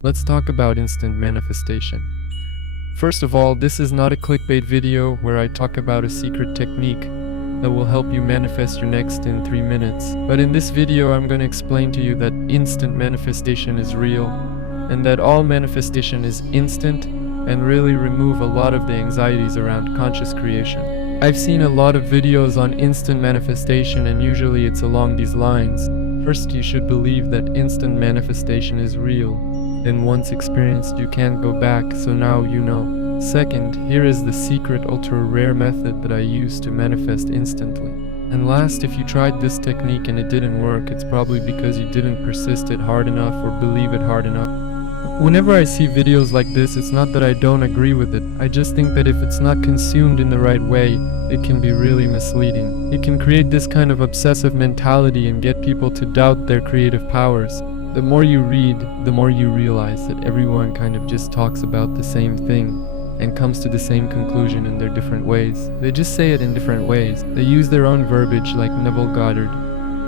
Let's talk about instant manifestation. First of all, this is not a clickbait video where I talk about a secret technique that will help you manifest your next in 3 minutes. But in this video, I'm going to explain to you that instant manifestation is real and that all manifestation is instant and really remove a lot of the anxieties around conscious creation. I've seen a lot of videos on instant manifestation and usually it's along these lines. First, you should believe that instant manifestation is real. Then once experienced, you can't go back, so now you know. Second, here is the secret ultra rare method that I use to manifest instantly. And last, if you tried this technique and it didn't work, it's probably because you didn't persist it hard enough or believe it hard enough. Whenever I see videos like this, it's not that I don't agree with it. I just think that if it's not consumed in the right way, it can be really misleading. It can create this kind of obsessive mentality and get people to doubt their creative powers. The more you read, the more you realize that everyone kind of just talks about the same thing and comes to the same conclusion in their different ways. They just say it in different ways. They use their own verbiage like Neville Goddard.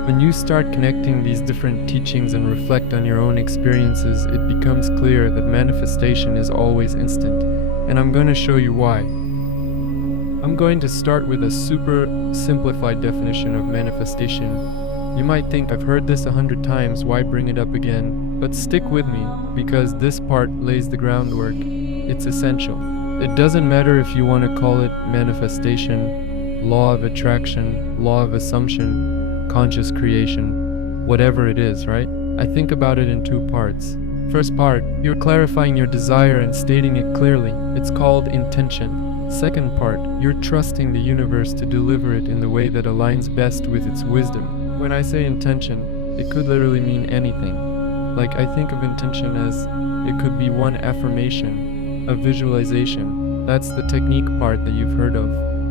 When you start connecting these different teachings and reflect on your own experiences, it becomes clear that manifestation is always instant. And I'm going to show you why. I'm going to start with a super simplified definition of manifestation. You might think I've heard this 100 times, why bring it up again? But stick with me, because this part lays the groundwork. It's essential. It doesn't matter if you want to call it manifestation, law of attraction, law of assumption, conscious creation, whatever it is, right? I think about it in two parts. First part, you're clarifying your desire and stating it clearly. It's called intention. Second part, you're trusting the universe to deliver it in the way that aligns best with its wisdom. When I say intention, it could literally mean anything. Like, I think of intention as it could be one affirmation, a visualization. That's the technique part that you've heard of.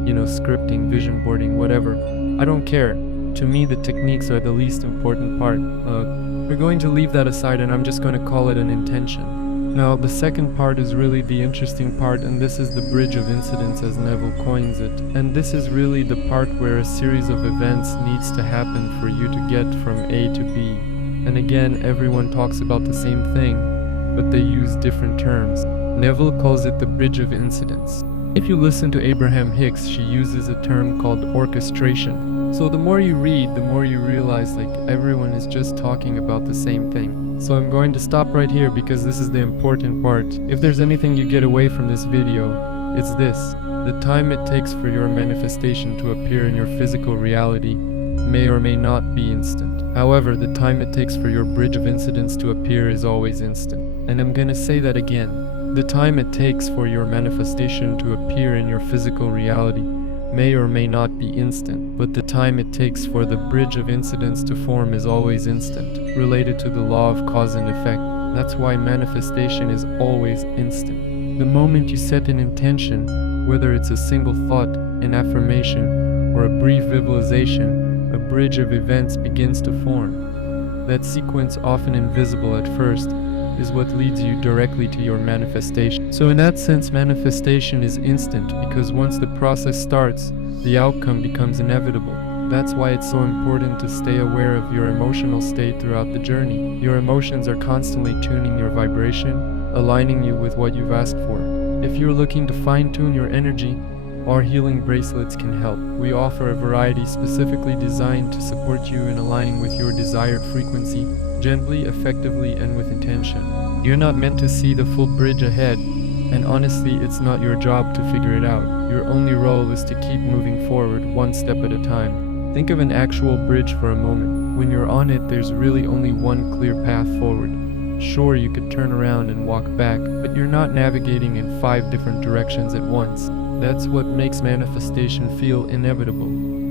You know, scripting, vision boarding, whatever. I don't care. To me, the techniques are the least important part. We're going to leave that aside and I'm just going to call it an intention. Now, the second part is really the interesting part, and this is the bridge of incidents as Neville coins it. And this is really the part where a series of events needs to happen for you to get from A to B. And again, everyone talks about the same thing, but they use different terms. Neville calls it the bridge of incidents. If you listen to Abraham Hicks, she uses a term called orchestration. So the more you read, the more you realize like everyone is just talking about the same thing. So I'm going to stop right here because this is the important part. If there's anything you get away from this video, it's this. The time it takes for your manifestation to appear in your physical reality may or may not be instant. However, the time it takes for your bridge of incidents to appear is always instant. And I'm gonna say that again. The time it takes for your manifestation to appear in your physical reality may or may not be instant, but the time it takes for the bridge of incidents to form is always instant, related to the law of cause and effect. That's why manifestation is always instant. The moment you set an intention, whether it's a single thought, an affirmation, or a brief visualization, a bridge of events begins to form. That sequence, often invisible at first, is what leads you directly to your manifestation. So in that sense, manifestation is instant because once the process starts, the outcome becomes inevitable. That's why it's so important to stay aware of your emotional state throughout the journey. Your emotions are constantly tuning your vibration, aligning you with what you've asked for. If you're looking to fine-tune your energy, our healing bracelets can help. We offer a variety specifically designed to support you in aligning with your desired frequency, gently, effectively, and with intention. You're not meant to see the full bridge ahead, and honestly, it's not your job to figure it out. Your only role is to keep moving forward, one step at a time. Think of an actual bridge for a moment. When you're on it, there's really only one clear path forward. Sure, you could turn around and walk back, but you're not navigating in 5 different directions at once. That's what makes manifestation feel inevitable.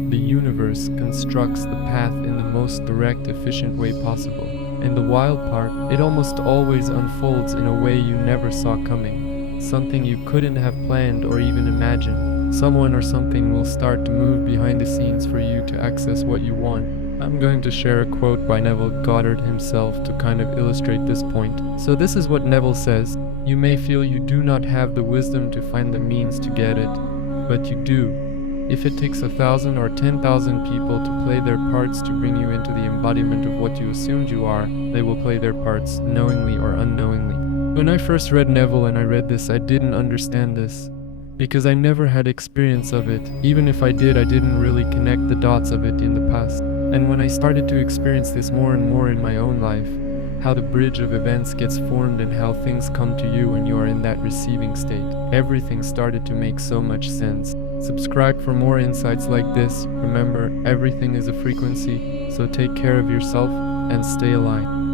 The universe constructs the path in the most direct, efficient way possible. And the wild part, it almost always unfolds in a way you never saw coming. Something you couldn't have planned or even imagined. Someone or something will start to move behind the scenes for you to access what you want. I'm going to share a quote by Neville Goddard himself to kind of illustrate this point. So this is what Neville says. You may feel you do not have the wisdom to find the means to get it, but you do. If it takes 1,000 or 10,000 people to play their parts to bring you into the embodiment of what you assumed you are, they will play their parts knowingly or unknowingly. When I first read Neville and I read this, I didn't understand this, because I never had experience of it. Even if I did, I didn't really connect the dots of it in the past. And when I started to experience this more and more in my own life, how the bridge of events gets formed and how things come to you when you are in that receiving state, everything started to make so much sense. Subscribe for more insights like this. Remember, everything is a frequency, so take care of yourself and stay aligned.